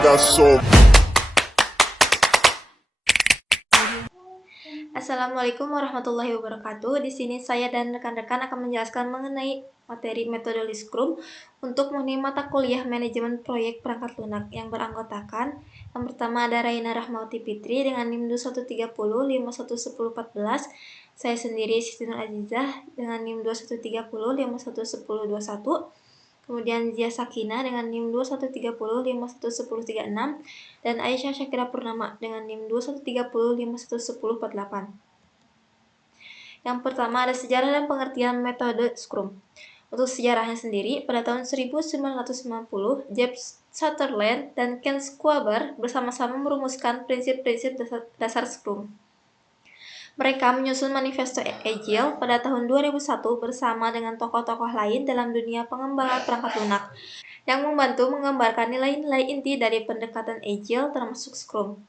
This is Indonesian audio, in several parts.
got so. Assalamualaikum warahmatullahi wabarakatuh. Di sini saya dan rekan-rekan akan menjelaskan mengenai materi metode Scrum untuk mengenai mata kuliah manajemen proyek perangkat lunak yang beranggotakan yang pertama ada Raina Rahmawati Fitri dengan NIM 2130 511014. Saya sendiri Siti Nur Azizah dengan NIM 2130 511021. Kemudian Zia Sakina dengan NIM 2130 511036 dan Aisyah Syakira Purnama dengan NIM 2130 511048. Yang pertama ada sejarah dan pengertian metode Scrum. Untuk sejarahnya sendiri, pada tahun 1990, Jeff Sutherland dan Ken Schwaber bersama-sama merumuskan prinsip-prinsip dasar Scrum. Mereka menyusun manifesto Agile pada tahun 2001 bersama dengan tokoh-tokoh lain dalam dunia pengembangan perangkat lunak yang membantu menggambarkan nilai-nilai inti dari pendekatan Agile termasuk Scrum.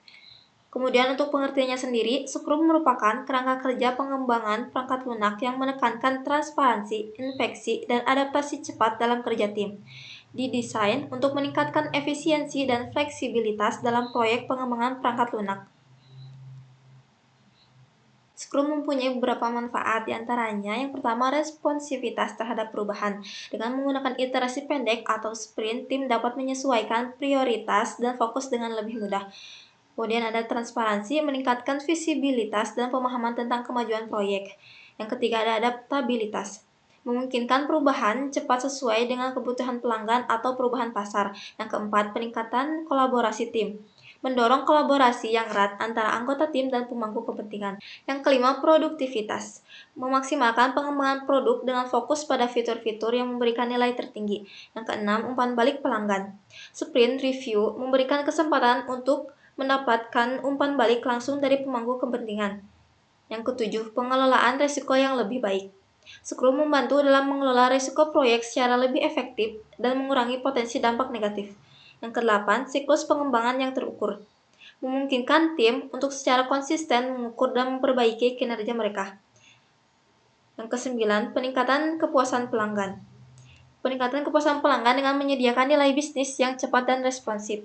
Kemudian untuk pengertiannya sendiri, Scrum merupakan kerangka kerja pengembangan perangkat lunak yang menekankan transparansi, infeksi, dan adaptasi cepat dalam kerja tim. Didesain untuk meningkatkan efisiensi dan fleksibilitas dalam proyek pengembangan perangkat lunak. Scrum mempunyai beberapa manfaat, diantaranya yang pertama responsivitas terhadap perubahan. Dengan menggunakan iterasi pendek atau sprint, tim dapat menyesuaikan prioritas dan fokus dengan lebih mudah. Kemudian ada transparansi, meningkatkan visibilitas dan pemahaman tentang kemajuan proyek. Yang ketiga ada adaptabilitas, memungkinkan perubahan cepat sesuai dengan kebutuhan pelanggan atau perubahan pasar. Yang keempat, peningkatan kolaborasi tim, mendorong kolaborasi yang erat antara anggota tim dan pemangku kepentingan. Yang kelima, produktivitas, memaksimalkan pengembangan produk dengan fokus pada fitur-fitur yang memberikan nilai tertinggi. Yang keenam, umpan balik pelanggan. Sprint review memberikan kesempatan untuk mendapatkan umpan balik langsung dari pemangku kepentingan. Yang ketujuh, pengelolaan risiko yang lebih baik. Scrum membantu dalam mengelola risiko proyek secara lebih efektif dan mengurangi potensi dampak negatif. Yang kedelapan, siklus pengembangan yang terukur, memungkinkan tim untuk secara konsisten mengukur dan memperbaiki kinerja mereka. Yang kesembilan, peningkatan kepuasan pelanggan. Peningkatan kepuasan pelanggan dengan menyediakan nilai bisnis yang cepat dan responsif.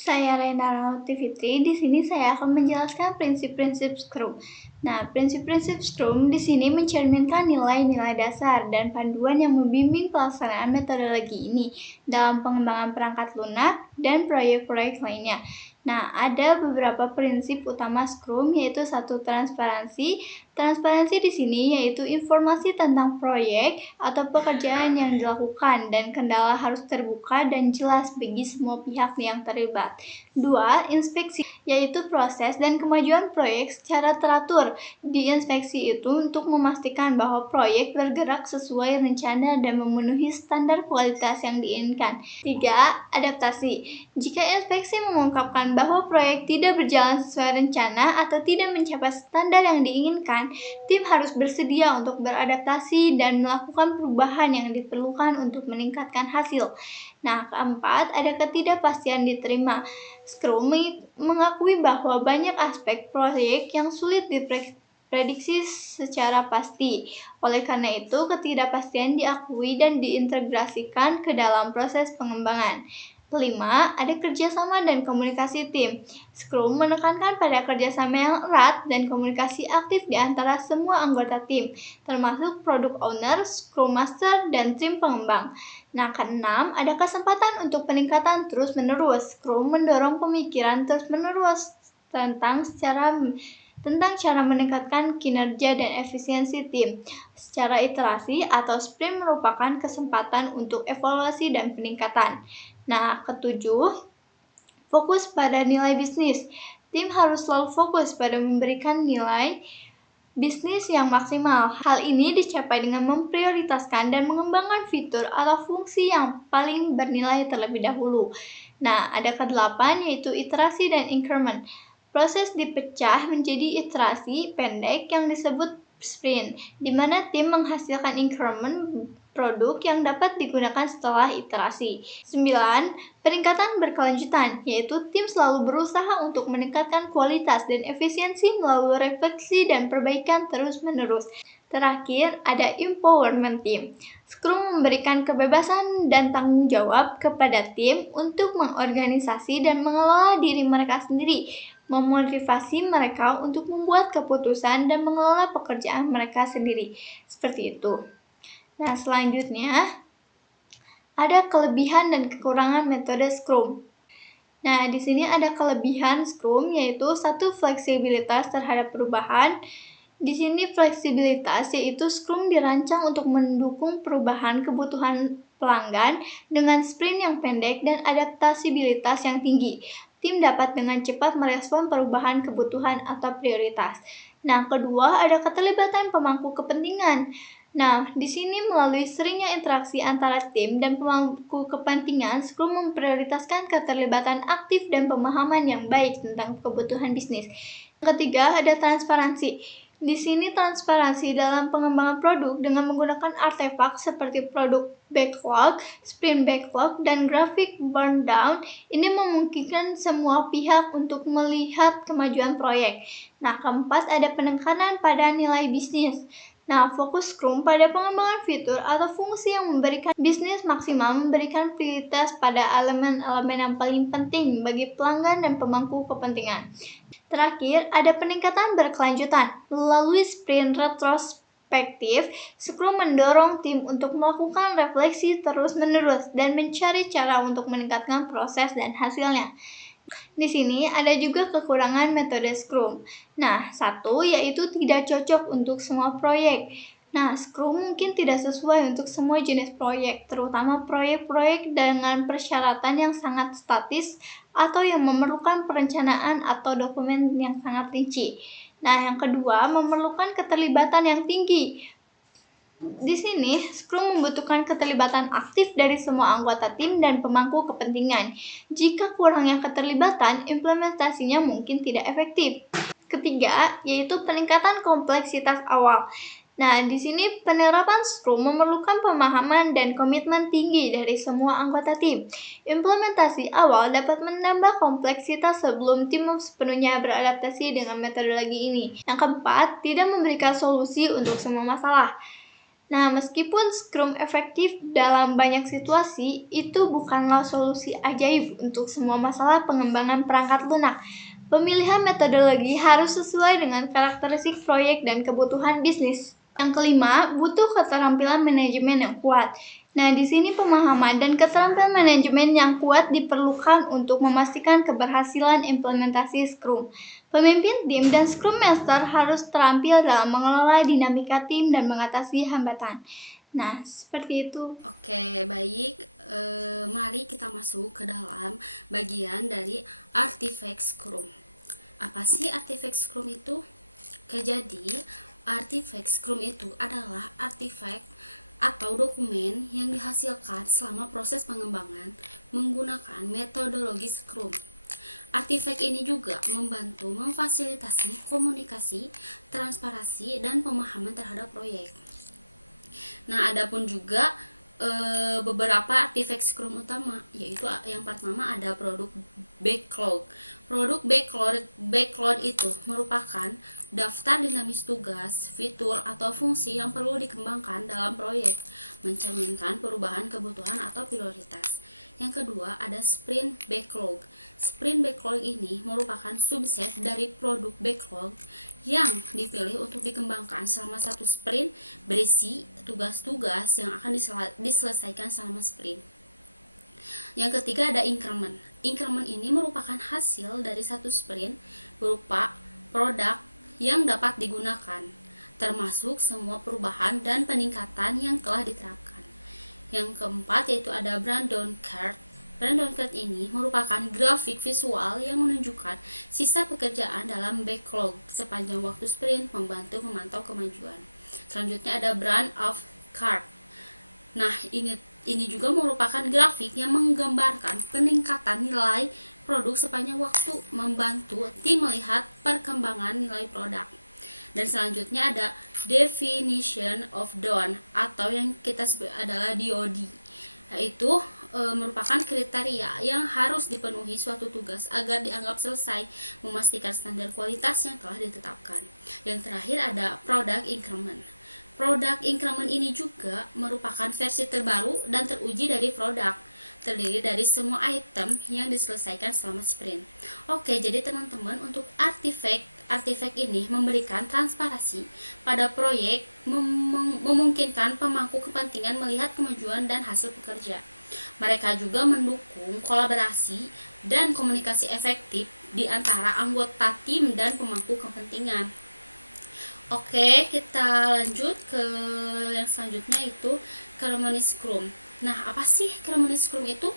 Saya Rena Rahmawati Fitri. Di sini saya akan menjelaskan prinsip-prinsip Scrum. Nah, prinsip-prinsip Scrum di sini mencerminkan nilai-nilai dasar dan panduan yang membimbing pelaksanaan metodologi ini dalam pengembangan perangkat lunak dan proyek-proyek lainnya. Nah, ada beberapa prinsip utama Scrum, yaitu satu, transparansi. Transparansi di sini yaitu informasi tentang proyek atau pekerjaan yang dilakukan dan kendala harus terbuka dan jelas bagi semua pihak yang terlibat. Dua, inspeksi, yaitu proses dan kemajuan proyek secara teratur. Diinspeksi itu untuk memastikan bahwa proyek bergerak sesuai rencana dan memenuhi standar kualitas yang diinginkan. Tiga, adaptasi. Jika inspeksi mengungkapkan bahwa proyek tidak berjalan sesuai rencana atau tidak mencapai standar yang diinginkan, tim harus bersedia untuk beradaptasi dan melakukan perubahan yang diperlukan untuk meningkatkan hasil. Nah, keempat, ada ketidakpastian diterima. Scrum mengakui bahwa banyak aspek proyek yang sulit diprediksi secara pasti. Oleh karena itu, ketidakpastian diakui dan diintegrasikan ke dalam proses pengembangan. Kelima, ada kerjasama dan komunikasi tim. Scrum menekankan pada kerjasama yang erat dan komunikasi aktif di antara semua anggota tim, termasuk product owner, Scrum Master, dan tim pengembang. Nah, keenam, ada kesempatan untuk peningkatan terus-menerus. Scrum mendorong pemikiran terus-menerus tentang cara meningkatkan kinerja dan efisiensi tim. Secara iterasi atau sprint merupakan kesempatan untuk evaluasi dan peningkatan. Nah, ketujuh, fokus pada nilai bisnis. Tim harus selalu fokus pada memberikan nilai bisnis yang maksimal. Hal ini dicapai dengan memprioritaskan dan mengembangkan fitur atau fungsi yang paling bernilai terlebih dahulu. Nah, ada kedelapan yaitu iterasi dan increment. Proses dipecah menjadi iterasi pendek yang disebut sprint, di mana tim menghasilkan increment produk yang dapat digunakan setelah iterasi. 9. Peningkatan berkelanjutan, yaitu tim selalu berusaha untuk meningkatkan kualitas dan efisiensi melalui refleksi dan perbaikan terus-menerus. Terakhir, ada empowerment team. Scrum memberikan kebebasan dan tanggung jawab kepada tim untuk mengorganisasi dan mengelola diri mereka sendiri, memotivasi mereka untuk membuat keputusan dan mengelola pekerjaan mereka sendiri. Seperti itu. Nah, selanjutnya ada kelebihan dan kekurangan metode Scrum. Nah, di sini ada kelebihan Scrum, yaitu satu, fleksibilitas terhadap perubahan. Di sini fleksibilitas yaitu Scrum dirancang untuk mendukung perubahan kebutuhan pelanggan dengan sprint yang pendek dan adaptabilitas yang tinggi. Tim dapat dengan cepat merespon perubahan kebutuhan atau prioritas. Nah, kedua ada keterlibatan pemangku kepentingan. Nah, di sini melalui seringnya interaksi antara tim dan pemangku kepentingan, Scrum memprioritaskan keterlibatan aktif dan pemahaman yang baik tentang kebutuhan bisnis. Yang ketiga, ada transparansi. Di sini transparansi dalam pengembangan produk dengan menggunakan artefak seperti produk backlog, sprint backlog, dan grafik burn down ini memungkinkan semua pihak untuk melihat kemajuan proyek. Nah, keempat ada penekanan pada nilai bisnis. Nah, fokus Scrum pada pengembangan fitur atau fungsi yang memberikan bisnis maksimal, memberikan prioritas pada elemen-elemen yang paling penting bagi pelanggan dan pemangku kepentingan. Terakhir, ada peningkatan berkelanjutan. Melalui sprint retrospektif, Scrum mendorong tim untuk melakukan refleksi terus-menerus dan mencari cara untuk meningkatkan proses dan hasilnya. Di sini ada juga kekurangan metode Scrum. Nah, satu yaitu tidak cocok untuk semua proyek. Nah, Scrum mungkin tidak sesuai untuk semua jenis proyek, terutama proyek-proyek dengan persyaratan yang sangat statis atau yang memerlukan perencanaan atau dokumen yang sangat rinci. Nah, yang kedua, memerlukan keterlibatan yang tinggi. Di sini, Scrum membutuhkan keterlibatan aktif dari semua anggota tim dan pemangku kepentingan. Jika kurangnya keterlibatan, implementasinya mungkin tidak efektif. Ketiga, yaitu peningkatan kompleksitas awal. Nah, di sini penerapan Scrum memerlukan pemahaman dan komitmen tinggi dari semua anggota tim. Implementasi awal dapat menambah kompleksitas sebelum tim sepenuhnya beradaptasi dengan metodologi ini. Yang keempat, tidak memberikan solusi untuk semua masalah. Nah, meskipun Scrum efektif dalam banyak situasi, itu bukanlah solusi ajaib untuk semua masalah pengembangan perangkat lunak. Pemilihan metodologi harus sesuai dengan karakteristik proyek dan kebutuhan bisnis. Yang kelima, butuh keterampilan manajemen yang kuat. Nah, di sini pemahaman dan keterampilan manajemen yang kuat diperlukan untuk memastikan keberhasilan implementasi Scrum. Pemimpin tim dan Scrum Master harus terampil dalam mengelola dinamika tim dan mengatasi hambatan. Nah, seperti itu. Oke, baik. Mari kita masuk ke dalam bagian dari artifact Scrum. Apa sih artifact Scrum itu? Jadi, artifact Scrum itu adalah artifact atau dokumen yang dihasilkan selama proses pengembangan menggunakan metodologi Scrum. Artifact ini juga membantu memfasilitasi komunikasi, transparansi, dan pemahaman terhadap proyek. Nah, adapun juga beberapa artifact Scrum utama, yaitu yang pertama ada produk backlog. Produk backlog itu merupakan daftar dinamis tugas, fitur, atau fungsi yang perlu dikembangkan dalam proyek, mencerminkan perubahan kebutuhan atau prioritas. Yang kedua ada sprint backlog. Sprint backlog ini merupakan subset dari produk backlog yang dipilih untuk dikembangkan selama satu sprint, berisi tugas-tugas yang akan diselesaikan selama sprint. Yang ketiga ada increment. Increment ini merupakan hasil dari satu sprint berupa produk yang dapat digunakan, termasuk semua perubahan dan peningkatan yang telah diterapkan. Yang keempat yaitu ada Brandon Chart. Brandon Chart ini merupakan grafik visual yang menunjukkan sisa pekerjaan dalam backlog sepanjang waktu sprint, membantu memantau kemajuan. Selanjutnya ada Brand of Chart. Nah, ini juga merupakan grafik yang menggambarkan peningkatan nilai produk sepanjang waktu, membantu tim melihat perkembangan nilai produk. Dan selanjutnya ada Definition of Done atau yang kita sebut adalah DOD, yaitu merupakan kriteria yang harus dipenuhi suatu tugas agar dianggap selesai, memastikan standar kualitas yang telah ditetapkan. Yang terakhir ada Product Increment. Produk increment ini juga merupakan versi terbaru dan teruji dari produk, terdiri dari semua item yang diselesaikan selama sprint. Oke, jadi teman-teman, untuk artifact ini memberikan transparansi pada proyek, memungkinkan pemangku kepentingan melihat kemajuan dan hasil pekerja. Mereka juga mendukung kolaborasi dan komunikasi efektif di antara anggota tim dan pemangku kepentingan. Oke, kita lanjut ke yang selanjutnya, itu ceremony scrum. Nah, apa sih ceremony scrum itu?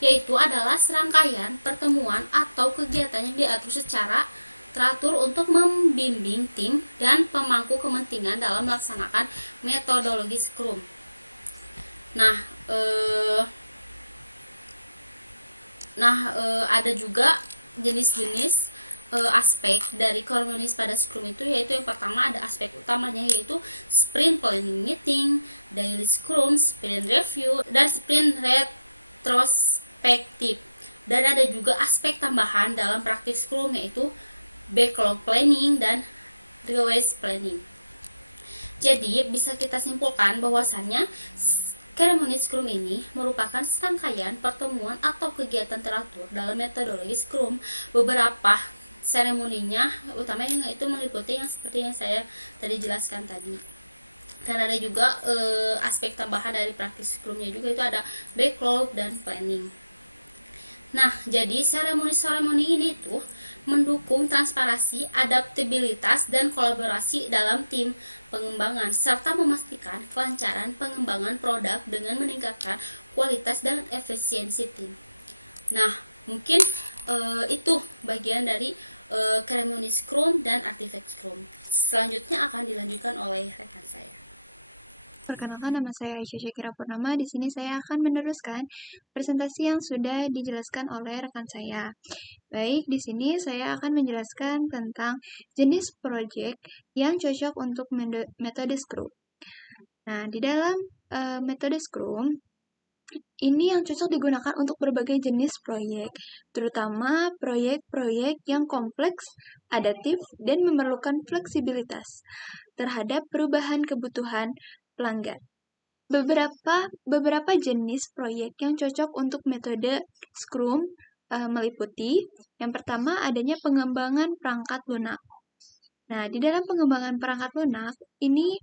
Yaitu adalah serangkaian pertemuan atau kegiatan yang diatur secara teratur untuk membimbing tim dan pemangku kepentingan dalam melaksanakan metodologi scrum. Nah, ada juga jenis-jenis aspek dari ceremony pada Scrum itu, yaitu yang pertama ada aspek utamanya, yaitu sprint planning meeting, daily Scrum, sprint review, dan sprint retrospektif. Dan ada juga aspek tambahan dalam praktik Scrum, yaitu backlog planning dan release planning. Jadi bisa kita simpulkan bahwasannya ceremony Scrum ini merupakan serangkaian pertemuan atau kegiatan teratur dalam metodologi Scrum. Beberapa seremoninya utamanya itu meliputi yang seperti yang saya tadi jelaskan tadi. Dan ada juga aspek tambahan dari praktis Scrumnya juga, itu ada backlog dan planning. Nah, jadi seremoni-seremoni ini tuh mendukung transparansi, adaptabilitas, dan kolaborasi dalam tim pengembangan, serta memastikan kelancaran pengembangan produk dengan meningkatkan kualitas dan efisiensi tim. Nah, mungkin itu bagian dari ceremony Scrum dan artifact Scrum. Selanjutnya akan dilanjutkan oleh rekan saya. Perkenalkan, nama saya Aisyah Syakira Purnama. Di sini saya akan meneruskan presentasi yang sudah dijelaskan oleh rekan saya. Baik, di sini saya akan menjelaskan tentang jenis proyek yang cocok untuk metode Scrum. Nah, di dalam metode Scrum, ini yang cocok digunakan untuk berbagai jenis proyek, terutama proyek-proyek yang kompleks, adaptif, dan memerlukan fleksibilitas terhadap perubahan kebutuhan pelanggan. Beberapa jenis proyek yang cocok untuk metode Scrum meliputi yang pertama adanya pengembangan perangkat lunak. Nah, di dalam pengembangan perangkat lunak ini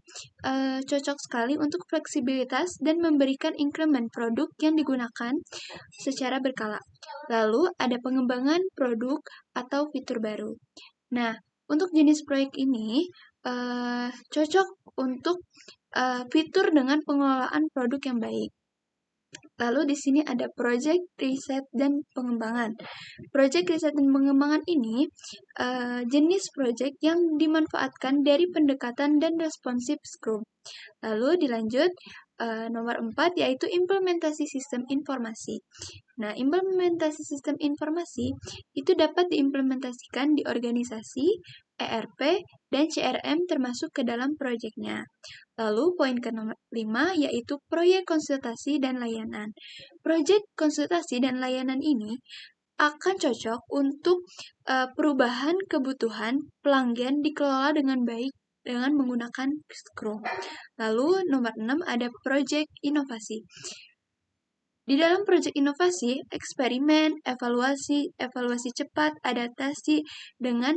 cocok sekali untuk fleksibilitas dan memberikan increment produk yang digunakan secara berkala. Lalu ada pengembangan produk atau fitur baru. Nah, untuk jenis proyek ini cocok untuk fitur dengan pengelolaan produk yang baik. Lalu di sini ada project riset dan pengembangan. Project riset dan pengembangan ini jenis project yang dimanfaatkan dari pendekatan dan responsif Scrum. Lalu dilanjut nomor 4, yaitu implementasi sistem informasi. Nah, implementasi sistem informasi itu dapat diimplementasikan di organisasi, ERP, dan CRM termasuk ke dalam proyeknya. Lalu poin ke-5 yaitu proyek konsultasi dan layanan. Proyek konsultasi dan layanan ini akan cocok untuk perubahan kebutuhan pelanggan dikelola dengan baik dengan menggunakan Scrum. Lalu nomor 6 ada proyek inovasi. Di dalam proyek inovasi, eksperimen, evaluasi cepat, adaptasi dengan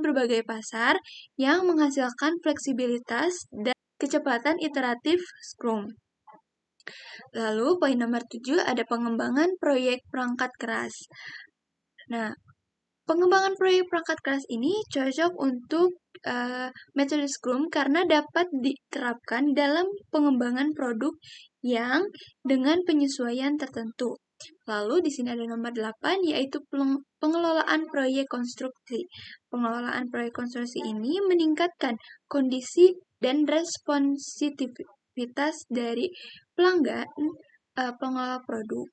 berbagai pasar yang menghasilkan fleksibilitas dan kecepatan iteratif Scrum. Lalu poin nomor 7 ada pengembangan proyek perangkat keras. Nah, pengembangan proyek perangkat keras ini cocok untuk metode Scrum karena dapat diterapkan dalam pengembangan produk yang dengan penyesuaian tertentu. Lalu di sini ada nomor 8 yaitu pengelolaan proyek konstruksi. Pengelolaan proyek konstruksi ini meningkatkan kondisi dan responsivitas dari pelanggan pengelola produk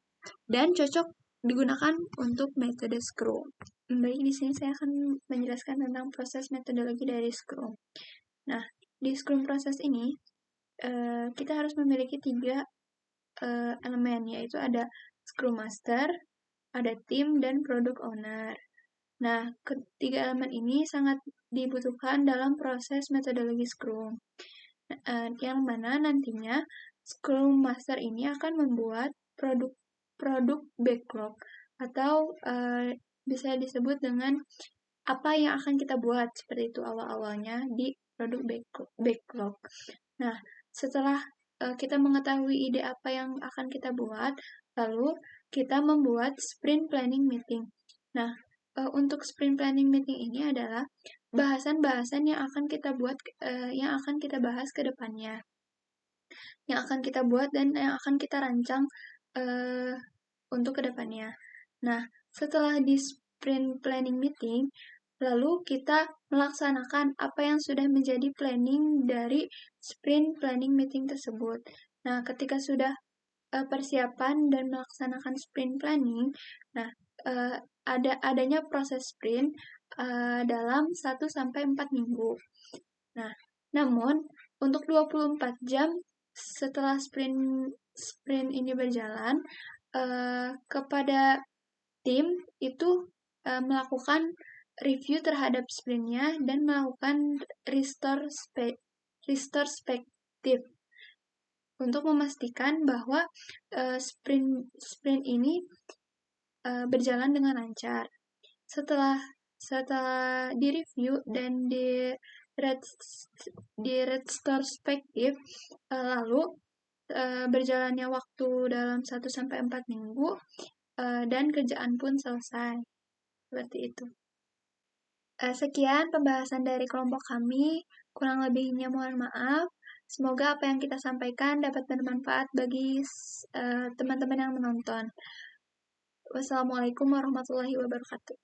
dan cocok digunakan untuk metode Scrum. Baik, di sini saya akan menjelaskan tentang proses metodologi dari Scrum. Nah, di Scrum proses ini kita harus memiliki 3 elemen, yaitu ada Scrum Master, ada tim, dan Product Owner. Nah, ketiga elemen ini sangat dibutuhkan dalam proses metodologi Scrum. yang mana nantinya Scrum Master ini akan membuat produk backlog atau bisa disebut dengan apa yang akan kita buat seperti itu awal-awalnya di produk backlog. Nah, setelah kita mengetahui ide apa yang akan kita buat, lalu kita membuat sprint planning meeting. Nah, untuk sprint planning meeting ini adalah bahasan-bahasan yang akan kita buat, yang akan kita bahas ke depannya, yang akan kita buat dan yang akan kita rancang untuk ke depannya. Nah, setelah di sprint planning meeting, lalu kita melaksanakan apa yang sudah menjadi planning dari sprint planning meeting tersebut. Nah, ketika sudah persiapan dan melaksanakan sprint planning, nah adanya proses sprint dalam 1-4 minggu. Nah, namun untuk 24 jam setelah sprint ini berjalan, kepada tim itu melakukan review terhadap sprintnya dan melakukan retrospective untuk memastikan bahwa sprint ini berjalan dengan lancar. Setelah direview dan di retrospective, lalu berjalannya waktu dalam 1-4 minggu dan kerjaan pun selesai. Seperti itu. Sekian pembahasan dari kelompok kami. Kurang lebihnya mohon maaf. Semoga apa yang kita sampaikan dapat bermanfaat bagi teman-teman yang menonton. Wassalamualaikum warahmatullahi wabarakatuh.